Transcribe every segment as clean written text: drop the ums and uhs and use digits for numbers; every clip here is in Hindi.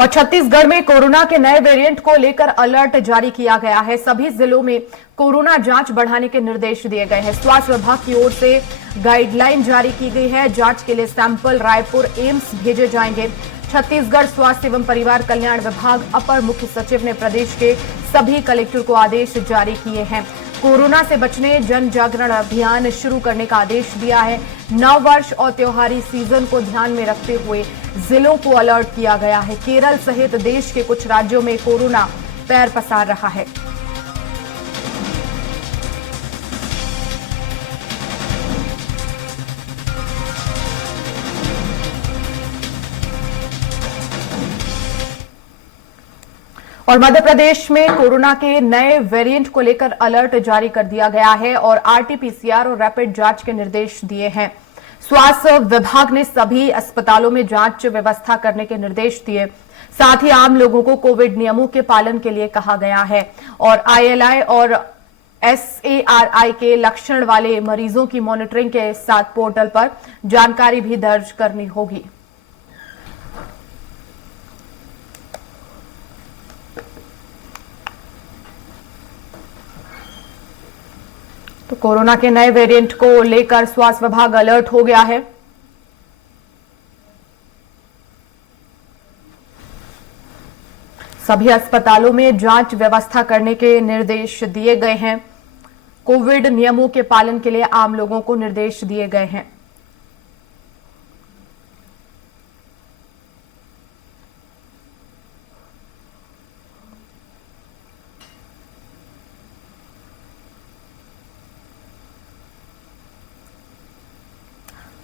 और छत्तीसगढ़ में कोरोना के नए वेरिएंट को लेकर अलर्ट जारी किया गया है। सभी जिलों में कोरोना जांच बढ़ाने के निर्देश दिए गए हैं। स्वास्थ्य विभाग की ओर से गाइडलाइन जारी की गई है। जांच के लिए सैंपल रायपुर एम्स भेजे जाएंगे। छत्तीसगढ़ स्वास्थ्य एवं परिवार कल्याण विभाग अपर मुख्य सचिव ने प्रदेश के सभी कलेक्टर को आदेश जारी किए हैं। कोरोना से बचने जन जागरण अभियान शुरू करने का आदेश दिया है। नव वर्ष और त्योहारी सीजन को ध्यान में रखते हुए जिलों को अलर्ट किया गया है। केरल सहित देश के कुछ राज्यों में कोरोना पैर पसार रहा है। और मध्य प्रदेश में कोरोना के नए वेरिएंट को लेकर अलर्ट जारी कर दिया गया है और आरटीपीसीआर और रैपिड जांच के निर्देश दिए हैं। स्वास्थ्य विभाग ने सभी अस्पतालों में जांच व्यवस्था करने के निर्देश दिए। साथ ही आम लोगों को कोविड नियमों के पालन के लिए कहा गया है और आईएलआई और एसएआरआई के लक्षण वाले मरीजों की मॉनिटरिंग के साथ पोर्टल पर जानकारी भी दर्ज करनी होगी। तो कोरोना के नए वेरिएंट को लेकर स्वास्थ्य विभाग अलर्ट हो गया है। सभी अस्पतालों में जांच व्यवस्था करने के निर्देश दिए गए हैं। कोविड नियमों के पालन के लिए आम लोगों को निर्देश दिए गए हैं।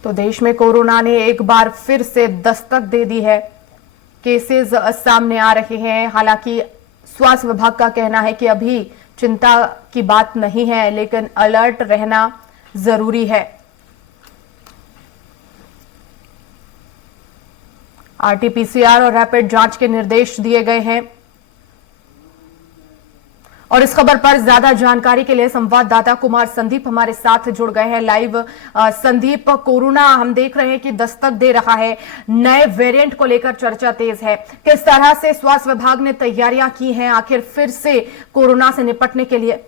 तो देश में कोरोना ने एक बार फिर से दस्तक दे दी है। केसेस सामने आ रहे हैं। हालांकि स्वास्थ्य विभाग का कहना है कि अभी चिंता की बात नहीं है, लेकिन अलर्ट रहना जरूरी है। आरटीपीसीआर और रैपिड जांच के निर्देश दिए गए हैं। और इस खबर पर ज्यादा जानकारी के लिए संवाददाता कुमार संदीप हमारे साथ जुड़ गए हैं लाइव। संदीप, कोरोना हम देख रहे हैं कि दस्तक दे रहा है। नए वेरिएंट को लेकर चर्चा तेज है। किस तरह से स्वास्थ्य विभाग ने तैयारियां की हैं आखिर फिर से कोरोना से निपटने के लिए?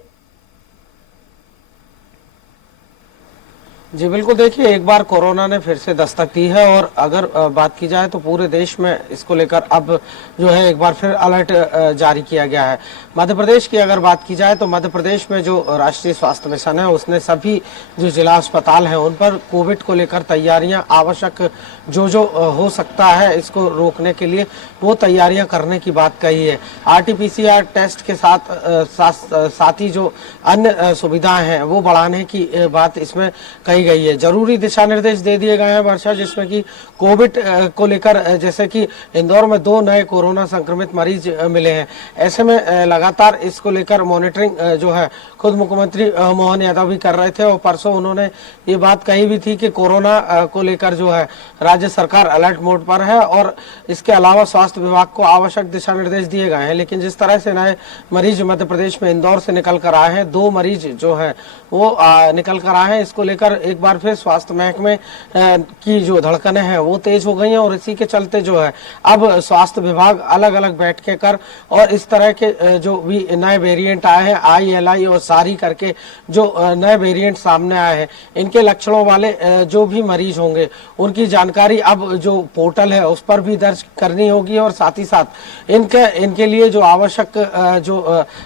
जी बिल्कुल, देखिए एक बार कोरोना ने फिर से दस्तक दी है और अगर बात की जाए तो पूरे देश में इसको लेकर अब जो है एक बार फिर अलर्ट जारी किया गया है। मध्य प्रदेश की अगर बात की जाए तो मध्य प्रदेश में जो राष्ट्रीय स्वास्थ्य मिशन है उसने सभी जो जिला अस्पताल हैं उन पर कोविड को लेकर तैयारियां आवश्यक जो हो सकता है इसको रोकने के लिए वो तैयारियां करने की बात कही है। आरटीपीसीआर टेस्ट के साथ ही जो अन्य सुविधाएं हैं वो बढ़ाने की बात इसमें गई है। जरूरी दिशा निर्देश दे दिए गए हैं वर्षा, जिसमें कि कोविड को लेकर जैसे कि इंदौर में 2 नए कोरोना संक्रमित मरीज मिले हैं। ऐसे में लगातार इसको लेकर मॉनिटरिंग जो है खुद मुख्यमंत्री मोहन यादव भी कर रहे थे और परसों उन्होंने ये बात कही भी थी कि कोरोना को लेकर जो है राज्य सरकार अलर्ट मोड पर है और इसके अलावा स्वास्थ्य विभाग को आवश्यक दिशा निर्देश दिए गए हैं। लेकिन जिस तरह से नए मरीज मध्य प्रदेश में इंदौर से निकल कर आए हैं, 2 मरीज जो है वो निकल कर आए हैं, इसको लेकर एक बार फिर स्वास्थ्य महकमे की जो धड़कनें हैं वो तेज हो गई हैं और इसी के चलते जो है अब स्वास्थ्य विभाग अलग अलग बैठकें कर और इस तरह के जो भी नए वेरिएंट आए हैं, आईएलआई और सारी करके जो नए वेरिएंट सामने आए हैं, इनके लक्षणों वाले जो भी मरीज होंगे उनकी जानकारी अब जो पोर्टल है उस पर भी दर्ज करनी होगी और साथ ही साथ इनके लिए जो आवश्यक जो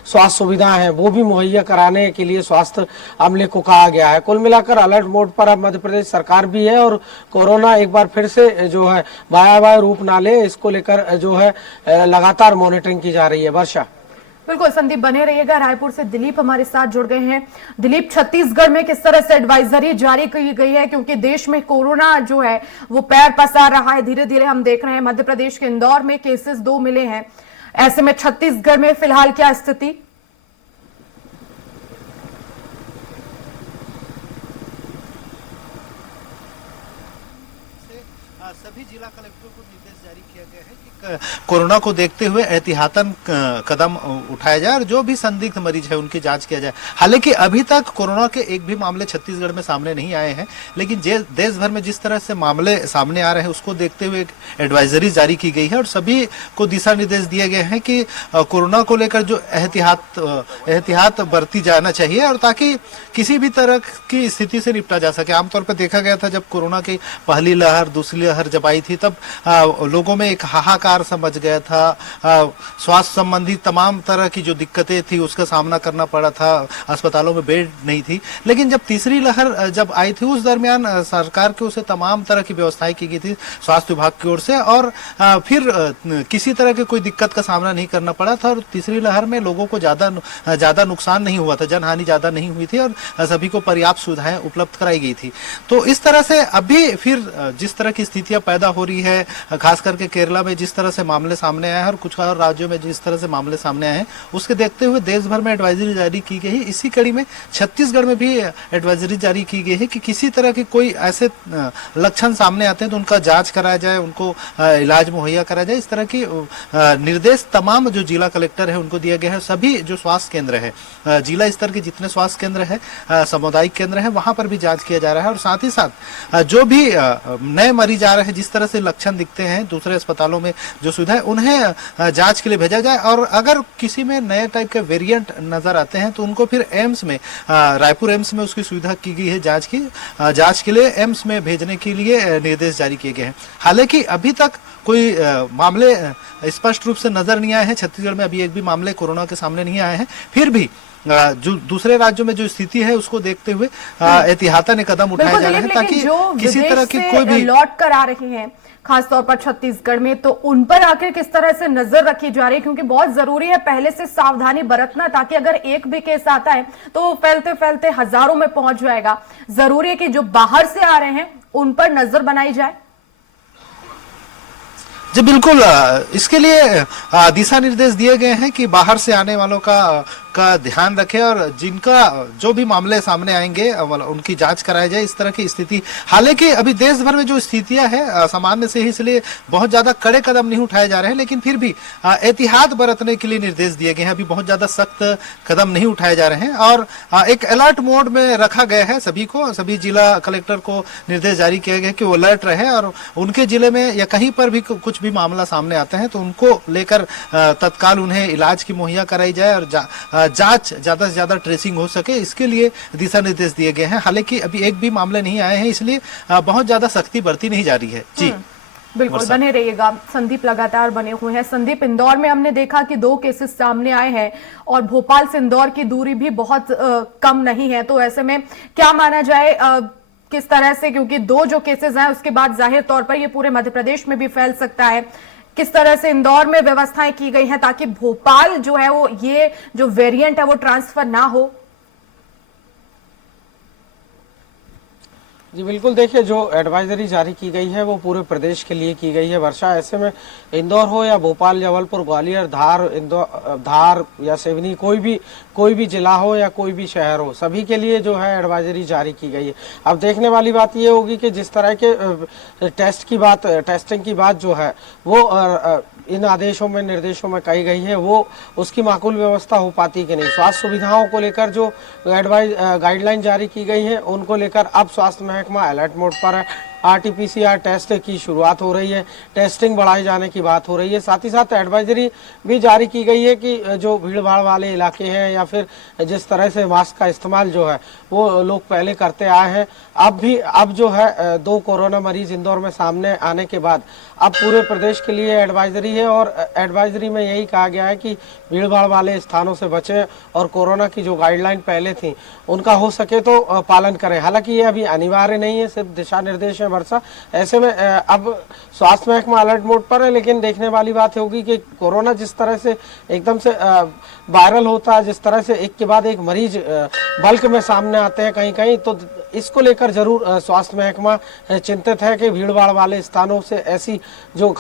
स्वास्थ्य सुविधाएं हैं वो भी मुहैया कराने के लिए स्वास्थ्य अमले को कहा गया है। कुल मिलाकर अलर्ट मोड पर अब मध्य प्रदेश सरकार भी है और कोरोना एक बार फिर से जो है भयावह रूप ना ले, इसको लेकर जो है लगातार मॉनिटरिंग की जा रही है। वर्षा, बिल्कुल संदीप, बने रहिएगा। रायपुर से दिलीप हमारे साथ जुड़ गए हैं। दिलीप, छत्तीसगढ़ में किस तरह से एडवाइजरी जारी की गई है, क्योंकि देश में कोरोना जो है वो पैर पसार रहा है धीरे धीरे। हम देख रहे हैं मध्य प्रदेश के इंदौर में केसेस 2 मिले हैं। ऐसे में छत्तीसगढ़ में फिलहाल क्या स्थिति? सभी जिला कलेक्टरों को निर्देश जारी किया गया है कि कोरोना को देखते हुए एहतियातन कदम उठाया जाए और जो भी संदिग्ध मरीज है उनकी जांच किया जाए। हालांकि अभी तक कोरोना के एक भी मामले छत्तीसगढ़ में सामने नहीं आए हैं, लेकिन देश भर में जिस तरह से मामले सामने आ रहे हैं उसको देखते हुए एक एडवाइजरी जारी की गई है और सभी को दिशा निर्देश दिए गए हैं कि कोरोना को लेकर जो एहतियात बरती जाना चाहिए और ताकि किसी भी तरह की स्थिति से निपटा जा सके। आमतौर पर देखा गया था जब कोरोना की पहली लहर दूसरी लहर जब आई थी तब लोगों में एक हाहाकार समझ गया था, स्वास्थ्य संबंधी तमाम तरह की जो दिक्कतें थी उसका सामना करना पड़ा था, अस्पतालों में बेड नहीं थी। लेकिन जब तीसरी लहर जब आई थी उस दरमियान सरकार की ओर से तमाम तरह की व्यवस्थाएं की गई थी स्वास्थ्य विभाग की ओर से और फिर किसी तरह की कोई दिक्कत का सामना नहीं करना पड़ा था और तीसरी लहर में लोगों को ज्यादा नुकसान नहीं हुआ था, जनहानि ज्यादा नहीं हुई थी और सभी को पर्याप्त सुविधाएं उपलब्ध कराई गई थी। तो इस तरह से अभी फिर जिस तरह की स्थितियां पैदा हो रही है, खास करके केरला में जिस तरह से मामले सामने आए हैं और कुछ और राज्यों में जिस तरह से मामले सामने आए हैं उसके देखते हुए देश भर में एडवाइजरी जारी की गई है। इसी कड़ी में छत्तीसगढ़ में भी एडवाइजरी जारी की गई है कि किसी तरह के कोई ऐसे लक्षण सामने आते हैं तो उनका जांच कराया जाए, उनको इलाज मुहैया कराया जाए। इस तरह की निर्देश तमाम जो जिला कलेक्टर है उनको दिया गया है। सभी जो स्वास्थ्य केंद्र है, जिला स्तर के जितने स्वास्थ्य केंद्र है, सामुदायिक केंद्र है, वहां पर भी जांच किया जा रहा है और साथ ही साथ जो भी नए मरीज आ रहे हैं जिस तरह से लक्षण दिखते हैं दूसरे अस्पतालों में जो सुविधा है उन्हें जांच के लिए भेजा जाए और अगर किसी में नए टाइप के वेरिएंट नजर आते हैं तो उनको फिर एम्स में, रायपुर एम्स में उसकी सुविधा की गई है जांच के लिए एम्स में भेजने के लिए निर्देश जारी किए गए हैं। हालांकि अभी तक कोई मामले स्पष्ट रूप से नजर नहीं आए हैं, छत्तीसगढ़ में अभी एक भी मामले कोरोना के सामने नहीं आए हैं। फिर भी जो दूसरे राज्यों में जो स्थिति है उसको देखते हुए एहतियातन कदम उठाए जा रहे हैं ताकि किसी तरह की कोई भी लौट कर आ रहे हैं खासतौर पर छत्तीसगढ़ में, तो उन पर आखिर किस तरह से नजर रखी जा रही है, क्योंकि बहुत जरूरी है पहले से सावधानी बरतना ताकि अगर एक भी केस आता है तो वो फैलते फैलते हजारों में पहुंच जाएगा। जरूरी है कि जो बाहर से आ रहे हैं उन पर नजर बनाई जाए। जी बिल्कुल, इसके लिए दिशा निर्देश दिए गए हैं कि बाहर से आने वालों का ध्यान रखें और जिनका जो भी मामले सामने आएंगे उनकी जांच कराई जाए। इस तरह की स्थिति, हालांकि अभी देश भर में जो स्थितियां हैं सामान्य से ही, इसलिए बहुत ज्यादा कड़े कदम नहीं उठाए जा रहे हैं, लेकिन फिर भी एहतियात बरतने के लिए निर्देश दिए गए हैं। अभी बहुत ज्यादा सख्त कदम नहीं उठाए जा रहे हैं और एक अलर्ट मोड में रखा गया है सभी को। सभी जिला कलेक्टर को निर्देश जारी किया गया कि वो अलर्ट रहे और उनके जिले में या कहीं पर भी कुछ भी मामला सामने आता है तो उनको लेकर तत्काल उन्हें इलाज की मुहैया कराई जाए और जांच ज्यादा से ज्यादा ट्रेसिंग हो सके, इसके लिए दिशा निर्देश दिए गए हैं। हालांकि अभी एक भी मामले नहीं आए हैं, इसलिए बहुत ज्यादा सख्ती बरती नहीं जा रही है। जी बिल्कुल, बने रहिएगा। संदीप लगातार बने हुए हैं। संदीप, इंदौर में हमने देखा कि 2 केसेस सामने आए हैं और भोपाल से इंदौर की दूरी भी बहुत कम नहीं है, तो ऐसे में क्या माना जाए किस तरह से, क्योंकि 2 जो केसेस हैं उसके बाद जाहिर तौर पर ये पूरे मध्य प्रदेश में भी फैल सकता है, किस तरह से इंदौर में व्यवस्थाएं की गई हैं ताकि भोपाल जो है वो ये जो वेरिएंट है वो ट्रांसफर ना हो? जी बिल्कुल, देखिए जो एडवाइजरी जारी की गई है वो पूरे प्रदेश के लिए की गई है वर्षा। ऐसे में इंदौर हो या भोपाल, जबलपुर, ग्वालियर, धार या सिवनी, कोई भी जिला हो या कोई भी शहर हो, सभी के लिए जो है एडवाइजरी जारी की गई है। अब देखने वाली बात ये होगी कि जिस तरह के टेस्टिंग की बात जो है वो इन आदेशों में, निर्देशों में कही गई है, वो उसकी माकूल व्यवस्था हो पाती कि नहीं। स्वास्थ्य सुविधाओं को लेकर जो गाइडलाइन जारी की गई है उनको लेकर अब स्वास्थ्य महकमा अलर्ट मोड पर है। RT-PCR टेस्ट की शुरुआत हो रही है, टेस्टिंग बढ़ाए जाने की बात हो रही है। साथ ही साथ एडवाइजरी भी जारी की गई है कि जो भीड़ भाड़ वाले इलाके हैं या फिर जिस तरह से मास्क का इस्तेमाल जो है वो लोग पहले करते आए हैं, अब जो है 2 कोरोना मरीज इंदौर में सामने आने के बाद अब पूरे प्रदेश के लिए एडवाइजरी है और एडवाइजरी में यही कहा गया है कि भीड़ भाड़ वाले स्थानों से बचें और कोरोना की जो गाइडलाइन पहले थी उनका हो सके तो पालन करें। हालांकि ये अभी अनिवार्य नहीं है, सिर्फ दिशा निर्देश है वर्षा। ऐसे में अब स्वास्थ्य महकमा अलर्ट मोड पर है, लेकिन देखने वाली बात होगी कि कोरोना जिस तरह से एकदम से वायरल होता है, जिस तरह से एक के बाद एक मरीज बल्क में सामने आते हैं कहीं कहीं, तो इसको लेकर जरूर स्वास्थ्य महकमा चिंतित है कि भीड़भाड़ वाले स्थानों से ऐसी जो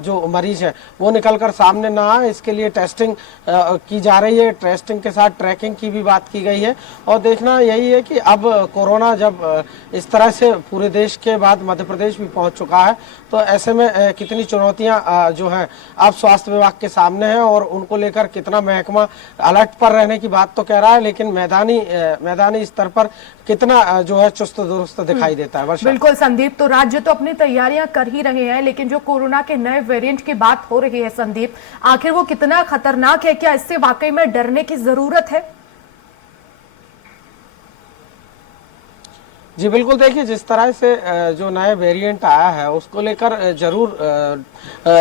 जो मरीज है वो निकलकर सामने ना आए। इसके लिए टेस्टिंग की जा रही है, टेस्टिंग के साथ ट्रैकिंग की भी बात की गई है और देखना यही है कि अब कोरोना जब इस तरह से पूरे देश के बाद मध्य प्रदेश भी पहुंच चुका है तो ऐसे में कितनी चुनौतियां जो है अब स्वास्थ्य विभाग के सामने हैं और उनको लेकर कितना महकमा अलर्ट पर रहने की बात तो कह रहा है, लेकिन मैदानी स्तर पर कितना जो है चुस्त दुरुस्त दिखाई देता है। वर्षा। बिल्कुल संदीप, तो राज्य तो अपनी तैयारियां कर ही रहे हैं, लेकिन जो कोरोना के नए वेरिएंट की बात हो रही है संदीप, आखिर वो कितना खतरनाक है? क्या इससे वाकई में डरने की जरूरत है? जी बिल्कुल, देखिए जिस तरह से जो नया वेरिएंट आया है उसको लेकर जरूर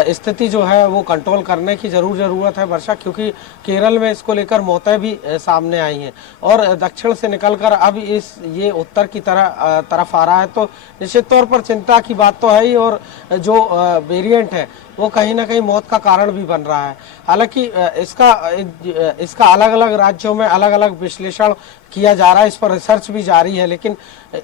स्थिति जो है वो कंट्रोल करने की जरूरत है वर्षा, क्योंकि केरल में इसको लेकर मौतें भी सामने आई हैं और दक्षिण से निकलकर अब ये उत्तर की तरफ आ रहा है, तो निश्चित तौर पर चिंता की बात तो है ही। और जो वेरिएंट है वो कहीं ना कहीं मौत का कारण भी बन रहा है। हालांकि इसका अलग अलग राज्यों में अलग अलग विश्लेषण किया जा रहा है, इस पर रिसर्च भी जारी है, लेकिन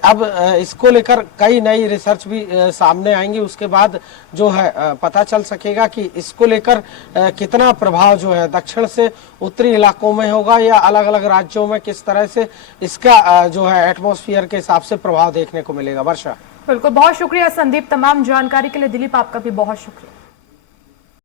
अब इसको लेकर कई नई रिसर्च भी सामने आएंगी। उसके बाद जो है पता चल सकेगा कि इसको लेकर कितना प्रभाव जो है दक्षिण से उत्तरी इलाकों में होगा या अलग अलग राज्यों में किस तरह से इसका जो है एटमॉस्फेयर के हिसाब से प्रभाव देखने को मिलेगा। वर्षा। बिल्कुल, बहुत शुक्रिया संदीप, तमाम जानकारी के लिए। दिलीप, आपका भी बहुत शुक्रिया।